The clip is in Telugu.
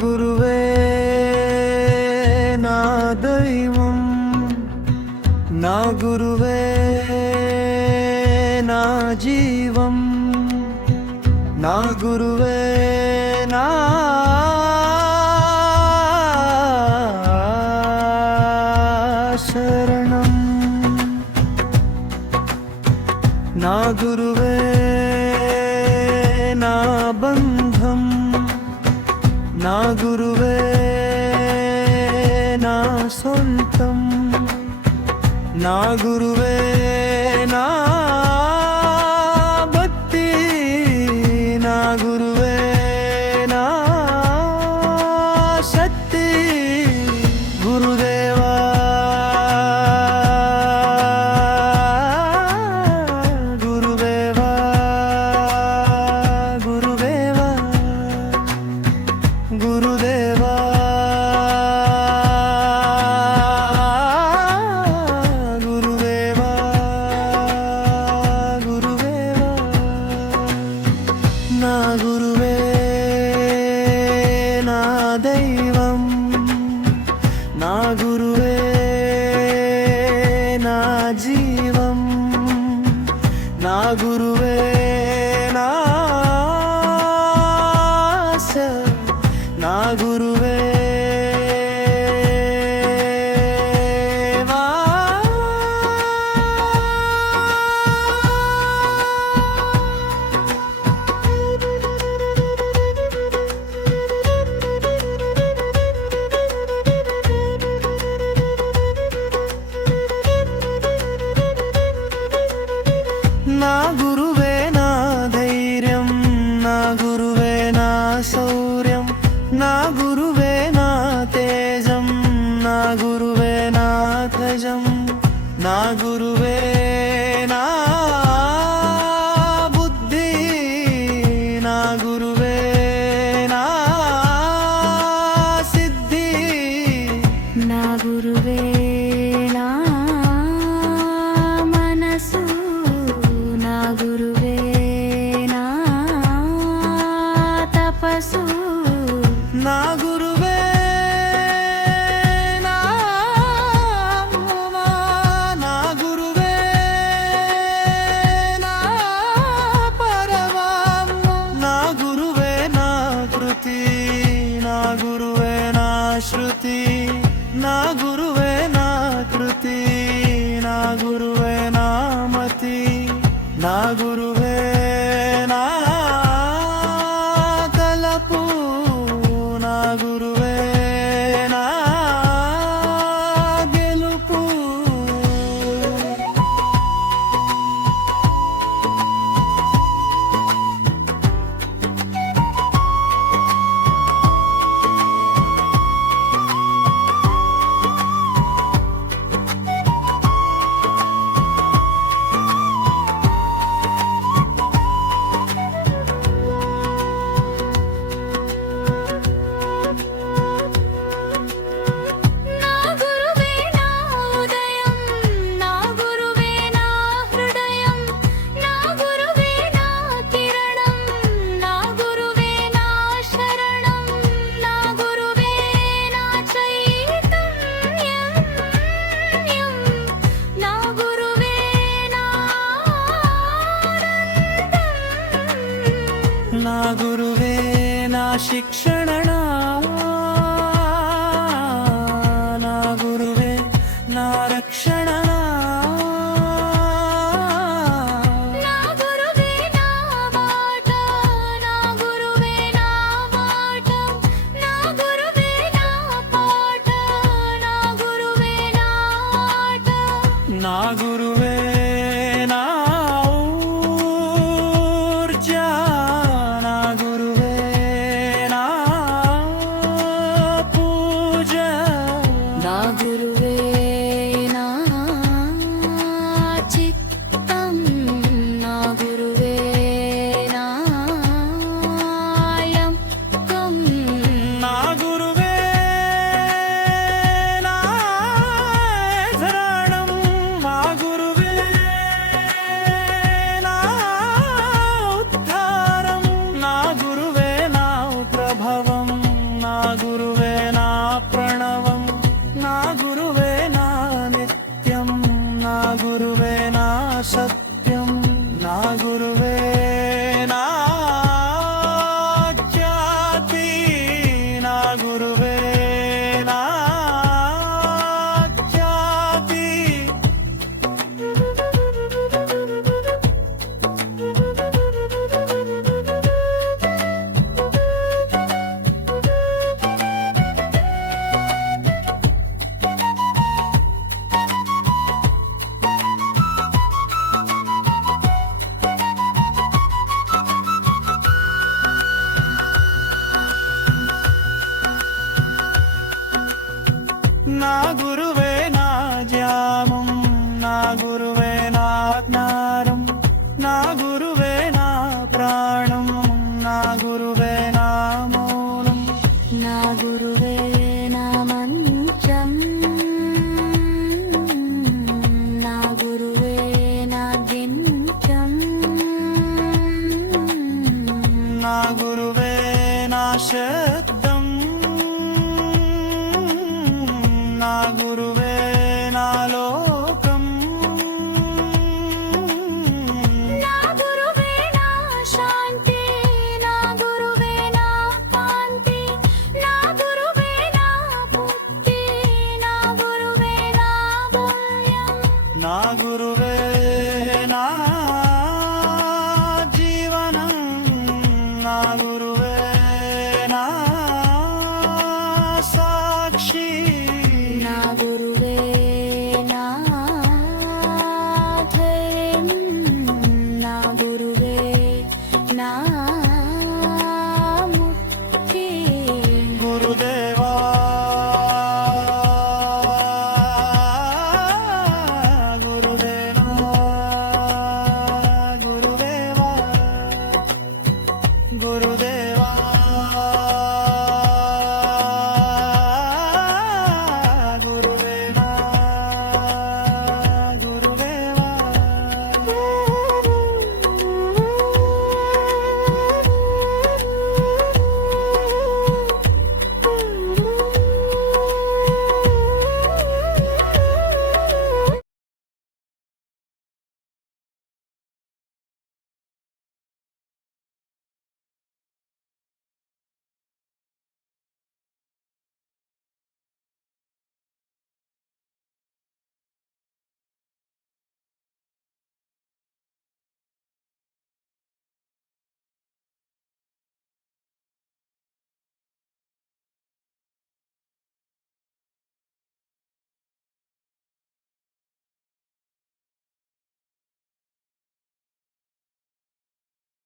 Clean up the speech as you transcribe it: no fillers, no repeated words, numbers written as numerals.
గురువే నా దైవం, నా గురువే నా జీవం, నా గురువే నా శరణం, నా గురువే నా బంధం, నా గురువే నా సొంతం, నా గురువే నా భక్తి, నా గురువే నా శక్తి. గురుదేవా గురుదేవా గురుదేవా గురుదేవా గురుదేవా గురుదేవా. నా గురువే నా దైవం, నా గురువే నా జీవం, నా గురువే నా ఆశ, నా గురువే నా గురువే నా ధైర్యం, నా గురువే నా శౌర్యం, నా గురువే నా తేజం, నా గురువే నా ధ్వజం, నా గురువే నా బుద్ధి, నా గురువే నా సిద్ధి, నా గురువే నా మనసు, నా గురువే నా తపసు, నా గురువే నా ఉమా, నా గురువే నా పరమం, నా గురువే నా కృతి, నా గురువే నా శృతి, నా గురువే నా కృతి, నా గురువే నా మతి, నా గురువే నా తలపు, నా గురువే నా గెలుపు. నా గురువే నా ఉదయం, నా గురువే నా హృదయం, నా గురువే నా కిరణం, నా గురువే నా శరణం, నా గురువే నా చైతన్యం, నా గురువే నా ఆనందం, నా గురువే నా శిక్షణ, నా గురువే నా రక్షణ, నా గురువే నా మాట, నా గురువే నా మాట, నా గురువే నా పాట, నా గురువే నా ఆట, నా గురువే నా ఊర్జా, నా గురువే నా పూజ, నా గురువే నా చిత్తం, నా గురువే నా యమకం, నా గురువే నా శరణం, నా గురువే నా గురువే